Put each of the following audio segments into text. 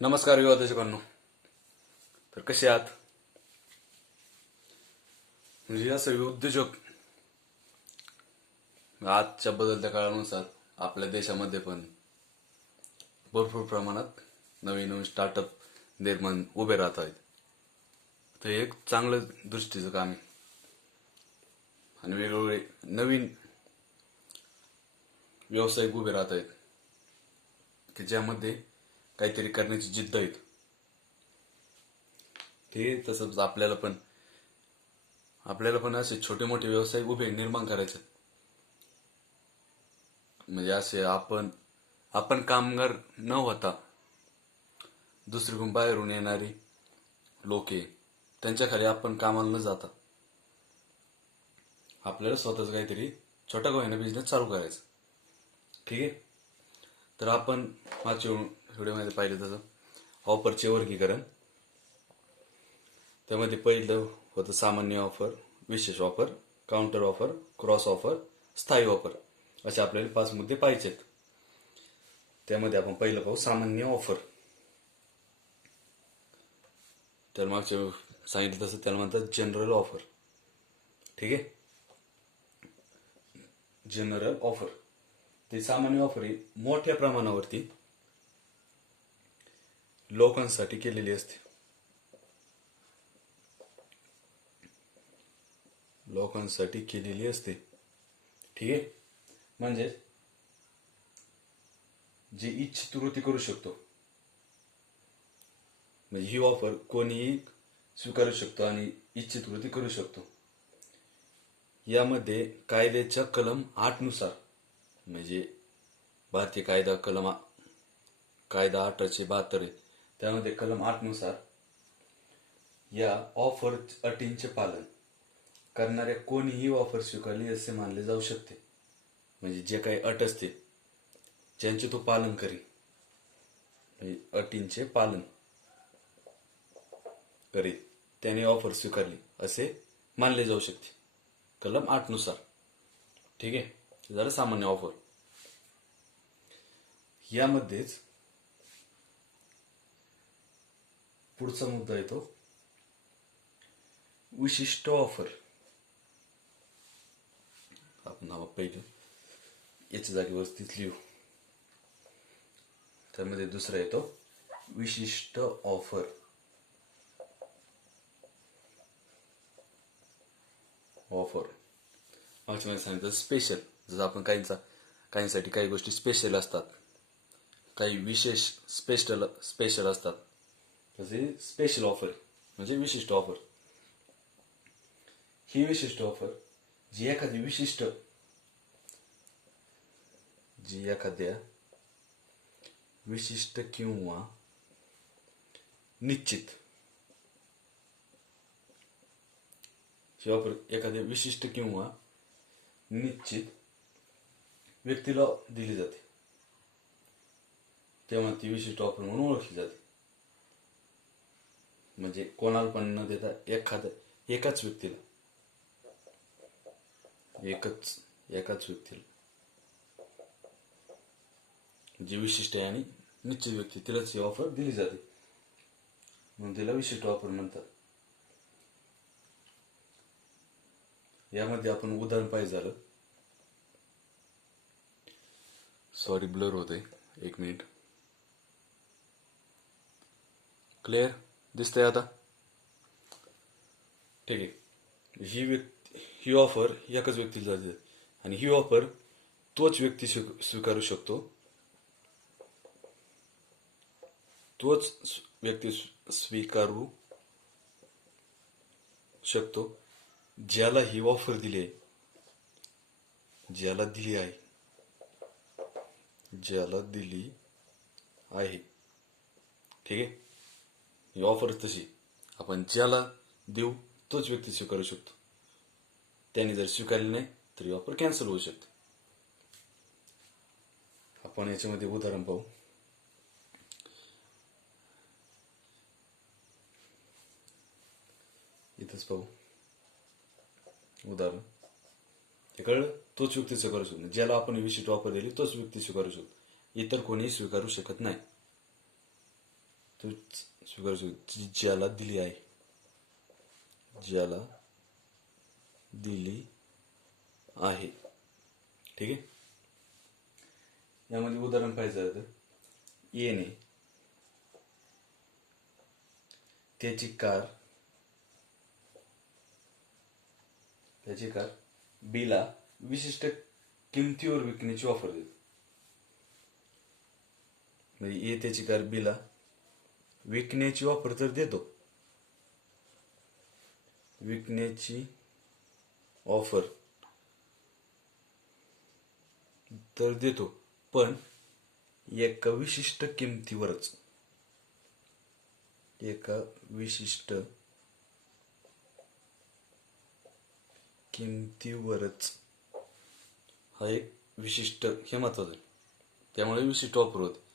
नमस्कार युवा दर्शकांनो. तर कसे आहात? म्हणजे या सर्व उद्योजक आजच्या बदलत्या काळानुसार आपल्या देशामध्ये पण भरपूर प्रमाणात नवीन नवीन स्टार्टअप निर्माण उभे राहत आहेत. तर एक चांगलं दृष्टीचं काम आहे. आणि वेगवेगळे नवीन व्यावसायिक उभे राहत आहेत. की ज्यामध्ये काहीतरी करण्याची जिद्द आहेत. ते तसंच आपल्याला पण आपल्याला पण असे छोटे मोठे व्यवसाय उभे निर्माण करायचे. म्हणजे असे आपण आपण कामगार न होता दुसरीकडून बाहेरून येणारी लोके त्यांच्याखाली आपण कामाला न जाता आपल्याला स्वतःच काहीतरी छोटा का बिझनेस चालू करायचा. ठीक आहे? तर आपण मागच्या व्हिडिओमध्ये पाहिलं तसं ऑफरचे वर्गीकरण. त्यामध्ये पहिलं होतं सामान्य ऑफर विशेष offer counter offer cross offer स्थायी ऑफर असे आपल्याला पाच मुद्दे पाहिजेत. त्यामध्ये आपण पहिलं पाहू सामान्य ऑफर तर मागच्या सांगितलं तसं त्याला म्हणतात जनरल ऑफर ठीक आहे? जनरल ऑफर ते सामान्य ऑफर ही मोठ्या प्रमाणावरती लोकांसाठी केलेली असते. लोकांसाठी केलेली असते. ठीक आहे? म्हणजे जे इच्छित वृत्ती करू शकतो. म्हणजे ही ऑफर कोणीही स्वीकारू शकतो आणि इच्छित वृत्ती करू शकतो. यामध्ये कायद्याच्या कलम आठनुसार म्हणजे भारतीय कायदा कलम कायदा अठराशे बहात्तर आहे. त्यामध्ये कलम आठनुसार या ऑफर अटींचे पालन करणाऱ्या कोणीही ऑफर स्वीकारली असे मानले जाऊ शकते. म्हणजे जे काही अट असते ज्यांचे तो पालन करी म्हणजे अटींचे पालन करीत त्याने ऑफर स्वीकारली असे मानले जाऊ शकते. कलम आठनुसार ठीक आहे? जरा सामान्य ऑफर यामध्येच पुढचा मुद्दा येतो. विशिष्ट ऑफर आपण नाव पहिलं याच्या जागेवरतीच लिहू. त्यामध्ये दुसरा येतो. विशिष्ट ऑफर ऑफर मागच्या महिन्यात सांगितलं स्पेशल जसं आपण काहींचा काहींसाठी काही गोष्टी स्पेशल असतात. काही विशेष स्पेशल स्पेशल असतात. म्हणजे स्पेशल ऑफर म्हणजे विशिष्ट ऑफर ही विशिष्ट ऑफर जी एखादी विशिष्ट जी एखाद्या विशिष्ट किंवा निश्चित ही ऑफर एखाद्या विशिष्ट किंवा निश्चित व्यक्तीला दिली जाते. तेव्हा ती विशिष्ट ऑफर म्हणून ओळखली जाते. म्हणजे कोणाला पण न देता एखाद्या एकाच व्यक्तीला. एकच एकाच व्यक्तीला. जी विशिष्ट आहे आणि निश्चित व्यक्ती तिलाच ही ऑफर दिली जाते. म्हणून तिला विशिष्ट ऑफर म्हणतात. यामध्ये आपण उदाहरण पाहिजे झालं. सॉरी ब्लर होते एक मिनिट क्लिअर दिसतंय आता ठीक आहे ही व्यक्ती ही ऑफर एकाच व्यक्तीला जाते आणि ही ऑफर तोच व्यक्ती स्वी- स्वीकारू शकतो तोच व्यक्ती स्वीकारू शकतो ज्याला ही ऑफर दिली आहे ज्याला दिली आहे ज्याला दिली आहे ठीक आहे ही ऑफर तशी. आपण ज्याला देऊ तोच व्यक्ती स्वीकारू शकतो. त्याने जर स्वीकारली नाही तर ही ऑफर कॅन्सल होऊ शकते. आपण याच्यामध्ये उदाहरण पाहू. इथंच पाहू. उदाहरण. हे कळलं? तोच व्यक्ती स्वीकारू शकतो. ज्याला आपण विशिष्ट ऑफर दिली तोच व्यक्ती स्वीकारू शकतो. इतर कोणीही स्वीकारू शकत नाही. तो स्वीकारतो जी- ज्याला दिली आहे ज्याला दिली आहे. ठीक आहे? यामध्ये उदाहरण पाहिजे तर येणे. त्याची कार. त्याची कार बीला विशिष्ट किमतीवर विकण्याची ऑफर देते. म्हणजे ये त्याची कार बीला विकण्याची ऑफर तर देतो. विकण्याची ऑफर तर देतो पण एका विशिष्ट किमतीवरच. एका विशिष्ट किमतीवरच. हा एक विशिष्ट हे महत्वाचं आहे. त्यामुळे विशिष्ट ऑफर होते.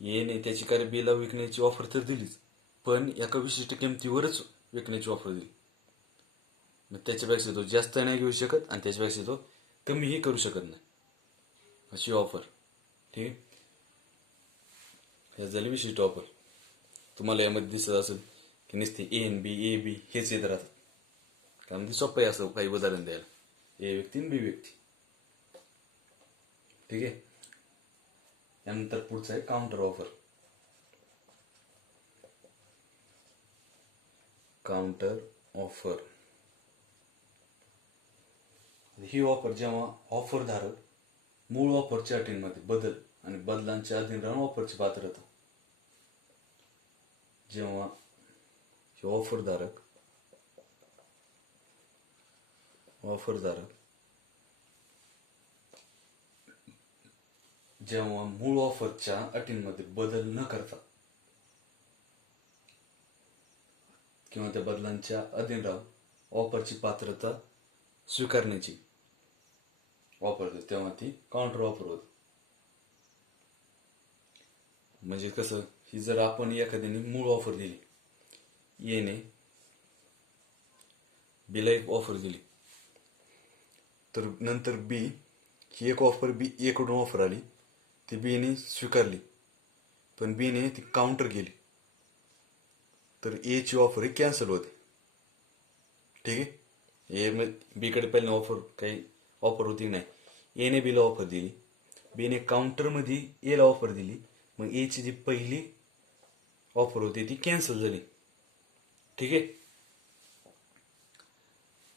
येणे त्याची कार्य बेला विकण्याची ऑफर तर दिलीच. पण एका विशिष्ट किमतीवरच विकण्याची ऑफर दिली. मग त्याच्यापेक्षा तो जास्त नाही घेऊ शकत आणि त्याच्यापेक्षा तो कमीही करू शकत नाही. अशी ऑफर ठीक आहे? हे झाली विशिष्ट ऑफर तुम्हाला यामध्ये दिसत असेल की नुसते A N B A B हेच येत राहतात. कारण ते सोपं आहे असं काही उदाहरण द्यायला. ए व्यक्ती आणि बी व्यक्ती. ठीक आहे? त्यानंतर पुढचं आहे काउंटर ऑफर काउंटर ऑफर ही ऑफर जेव्हा ऑफर धारक मूळ ऑफरच्या अटींमध्ये बदल आणि बदलांच्या अधीन राहून ऑफरची पात्रता. जेव्हा ऑफरधारक ऑफर धारक ऑफर धारक जेव्हा मूळ ऑफरच्या अटींमध्ये बदल न करता किंवा त्या बदलांच्या अधीन राहून ऑफरची पात्रता स्वीकारण्याची ऑफर तेव्हा ती काउंटर ऑफर होते. म्हणजे कसं ही जर आपण एखाद्याने मूळ ऑफर दिली येणे बीला एक ऑफर दिली तर नंतर बी ही एक ऑफर बी एकडून ऑफर आली ती बीने स्वीकारली. पण बीने ती काउंटर केली तर एची ऑफर ही कॅन्सल होते. ठीक आहे? ए बी बीकडे पहिल्या ऑफर काही ऑफर होती की नाही? एने बीला ऑफर दिली. बीने काउंटरमध्ये एला ऑफर दिली. मग एची जी पहिली ऑफर होती ती कॅन्सल झाली. ठीक आहे?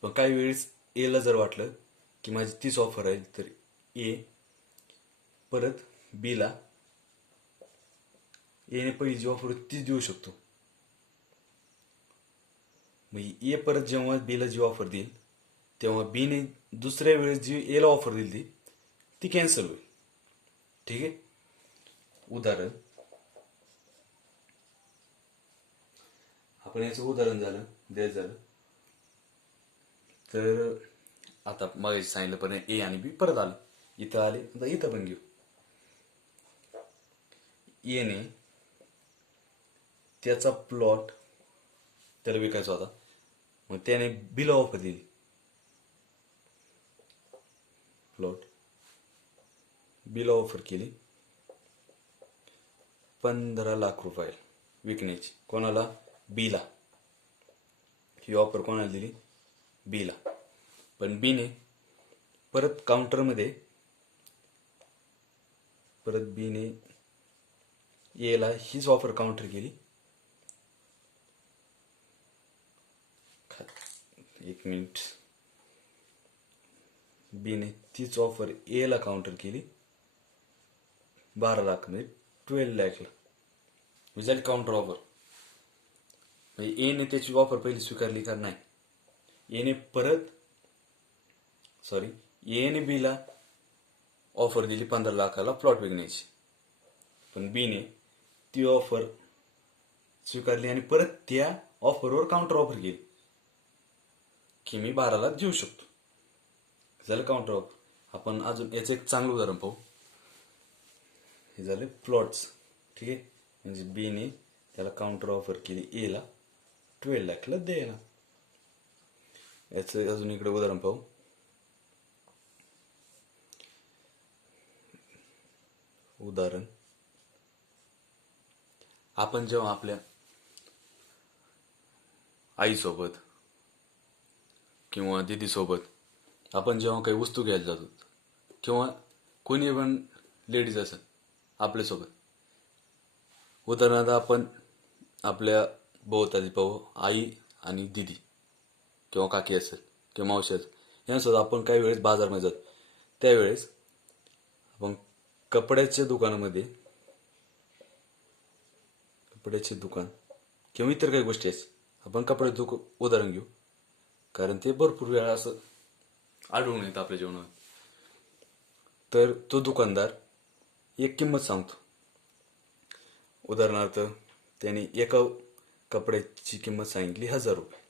पण काही वेळेस एला जर वाटलं की माझी तीच ऑफर आहे तर ए परत बीला एने पहिली जी ऑफर तीच देऊ शकतो. मग ए परत जेव्हा बीला जी ऑफर देईल तेव्हा बीने दुसऱ्या वेळेस जी एला ऑफर दिली ती ती कॅन्सल होईल. ठीक आहे? उदाहरण. आपण याचं उदाहरण झालं द्यायचं झालं. तर आता मग सांगितलं पण ए आणि बी परत आलं. इथं आले आता इथं पण घेऊ. येणे त्याचा प्लॉट त्याला विकायचा होता. मग त्याने बिल ऑफर दिली प्लॉट बिल ऑफर केली. पंधरा लाख रुपये विकण्याची. कोणाला? बीला ही ऑफर कोणाला दिली? बीला पण बीने परत काउंटरमध्ये परत बीने एला हीच ऑफर काउंटर केली. एक मिनिट बीने तीच ऑफर एला काउंटर केली. बारा लाख म्हणजे ट्वेल्व लॅकला म्हणजे काउंटर ऑफर म्हणजे एने त्याची ऑफर पहिली स्वीकारली का नाही? एने परत सॉरी एने बीला ऑफर दिली पंधरा लाखाला प्लॉट विकण्याची. पण बीने ती ऑफर स्वीकारली आणि परत त्या ऑफरवर काउंटर ऑफर केली. की मी बाराला देऊ शकतो. झालं काउंटर ऑफर आपण अजून याचं एक चांगलं उदाहरण पाहू. हे झाले प्लॉट्स ठीक आहे? म्हणजे बीने त्याला काउंटर ऑफर केली एला ट्वेल्व लाखला द्यायला याचं अजून इकडे उदाहरण पाहू. उदाहरण. आपण जेव्हा आपल्या आईसोबत किंवा दीदीसोबत आपण जेव्हा काही वस्तू घ्यायला जातो किंवा कोणी पण लेडीज असेल आपल्यासोबत. उदाहरणार्थ आपण आपल्या भोवताली भाऊ आई आणि दिदी किंवा काकी असेल किंवा मावशी असेल यांसोबत आपण काही वेळेस बाजारमध्ये जातो. त्यावेळेस आपण कपड्याच्या दुकानामध्ये कपड्याचे दुकान किंवा इतर काही गोष्टी आहेत आपण कपड्याचं दुकान उदाहरण घेऊ. कारण ते भरपूर वेळा असं आढळून येतं आपल्या जीवनात. तर तो दुकानदार एक किंमत सांगतो. उदाहरणार्थ त्याने एका कपड्याची किंमत सांगितली हजार रुपये.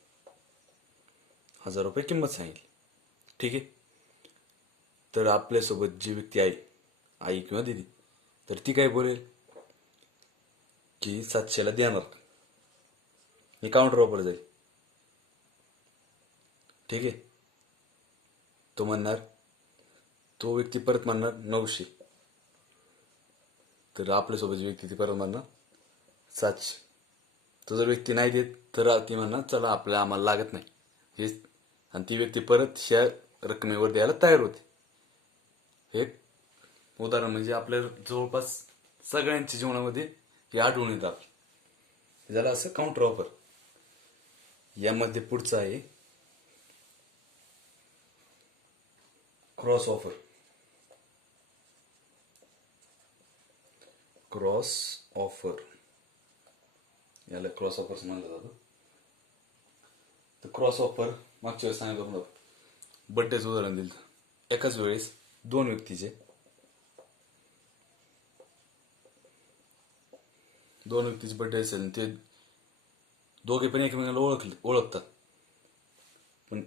हजार रुपये किंमत सांगितली. ठीक आहे? तर आपल्यासोबत जी व्यक्ती आहे आई किंवा दिदी तर ती काय बोलेल? की सातशेला देणार मी काउंटर वापर जाईल. ठीक आहे? तो म्हणणार तो व्यक्ती परत म्हणणार नऊशे. तर आपल्यासोबतची व्यक्ती ती परत म्हणणार सातशे. तो जर व्यक्ती नाही देत तर ती म्हणणार चला आपल्याला आम्हाला लागत नाही. हे आणि ती व्यक्ती परत ह्या रकमेवर द्यायला तयार होते. हे उदाहरण म्हणजे आपल्या जवळपास सगळ्यांच्या जीवनामध्ये हे आढळून येतं ज्याला असं काउंटर ऑफर यामध्ये पुढचं आहे. क्रॉस ऑफर क्रॉस ऑफर याला क्रॉस ऑफर म्हणलं जातं तर क्रॉस ऑफर मागच्या वेळेस सांगितलं होतं. बड्डेचं उदाहरण दिलं एकाच वेळेस दोन व्यक्तीचे. दोन व्यक्तीचे बड्डे असेल आणि ते दोघे पण एकमेकांना ओळखले ओळखतात. पण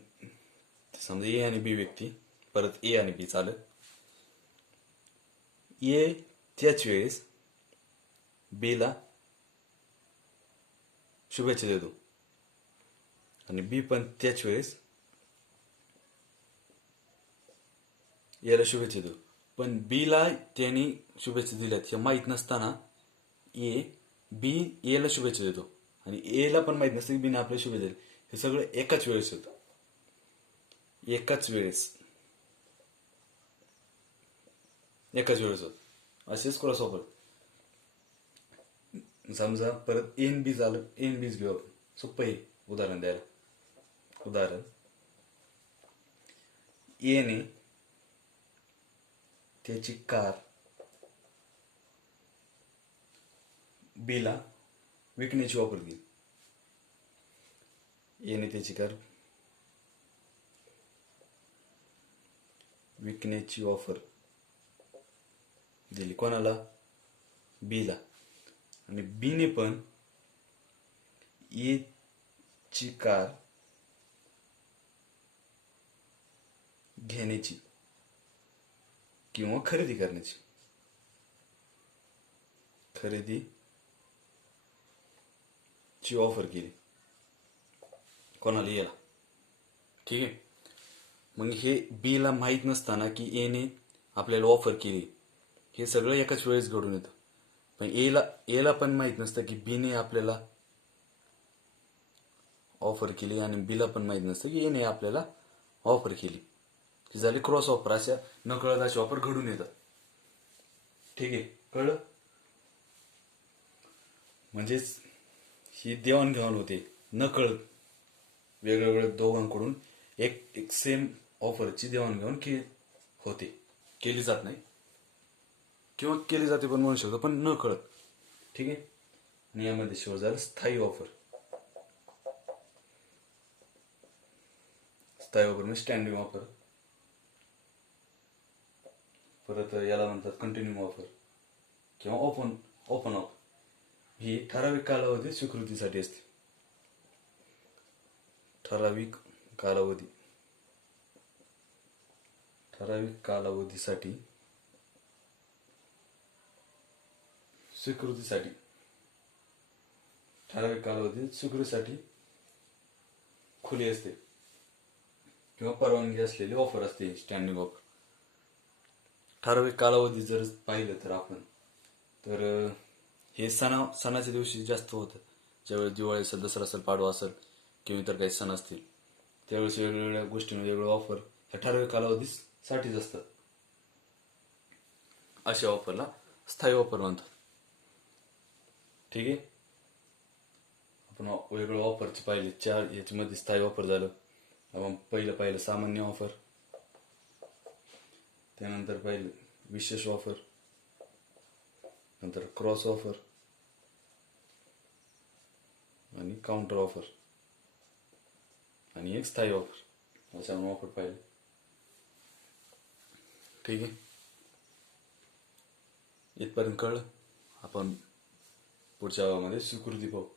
समजा ए आणि बी व्यक्ती परत ए आणि बी चालत. ए त्याच वेळेस बीला शुभेच्छा देतो. आणि बी पण त्याच वेळेस याला शुभेच्छा देतो. पण बीला त्यांनी शुभेच्छा दिल्यात हे माहीत नसताना ए बी एला शुभेच्छा देतो. आणि एला पण माहीत नसतं की बीने आपल्या शुभेच्छा हे सगळं एकाच वेळेस होतं. एकाच वेळेस. एकाच वेळेस होत. असेच क्रॉस ऑफर समजा परत एन बी झालं. एन बीज घेऊ आपण. सोपं आहे उदाहरण द्यायला. उदाहरण. एने त्याची कार बीला विकण्याची ऑफर दिली येणे त्याची कार विकण्याची ऑफर दिली. कोणाला? बीला. आणि बीने पण ए ची कार घेण्याची किंवा खरेदी करण्याची. खरेदी ची ऑफर केली. कोणाला याला? ठीक आहे? मग हे बीला माहीत नसताना की एने आपल्याला ऑफर केली. हे सगळं एकाच वेळेस घडून येतं. पण एला एला पण माहीत नसतं की बीने आपल्याला ऑफर केली आणि बीला पण माहीत नसतं की एने आपल्याला ऑफर केली. ती झाली क्रॉस ऑफर अशा नकळत अशी ऑफर घडून येतात. ठीक आहे? कळलं? म्हणजेच ही देवाणघेवाण होते. नकळत वेगळ्या वेगळ्या दोघांकडून एक एक सेम ऑफरची देवाणघेवाण के होते. केली जात नाही. किंवा केली जाते पण म्हणू शकतो पण न कळत ठीक आहे? आणि यामध्ये शेवट झालं स्थायी ऑफर स्थायी ऑफर म्हणजे स्टँडिंग ऑफर परत याला म्हणतात कंटिन्यू ऑफर किंवा ओपन ओपन ऑफर ही ठराविक कालावधी स्वीकृतीसाठी असते. ठराविक कालावधी. ठराविक कालावधीसाठी स्वीकृतीसाठी. ठराविक कालावधीत स्वीकृतीसाठी खुली असते. किंवा परवानगी असलेली ऑफर असते स्टँडिंग ऑफर ठराविक कालावधी जर पाहिलं तर आपण तर हे सणा सणाच्या दिवशी जास्त होतं ज्यावेळी दिवाळी असेल दसरा असेल पाडवा असेल किंवा इतर काही सण असतील त्यावेळेस वेगवेगळ्या गोष्टींवर वेगवेगळ्या ऑफर ह्या ठराविक कालावधीसाठीच असतात. अशा ऑफरला स्थायी ऑफर म्हणतात. ठीक आहे? आपण वेगवेगळ्या ऑफरचे पाहिले. चार याच्यामध्ये स्थायी ऑफर झालं. आपण पहिलं पाहिलं सामान्य ऑफर त्यानंतर पाहिलं विशेष ऑफर नंतर क्रॉस ऑफर आणि काउंटर ऑफर आणि एक स्थायी ऑफर अशा आपण ऑफर पाहिले. ठीक आहे? इथपर्यंत कळलं? आपण पुढच्या भागामध्ये स्वीकृती पाहू.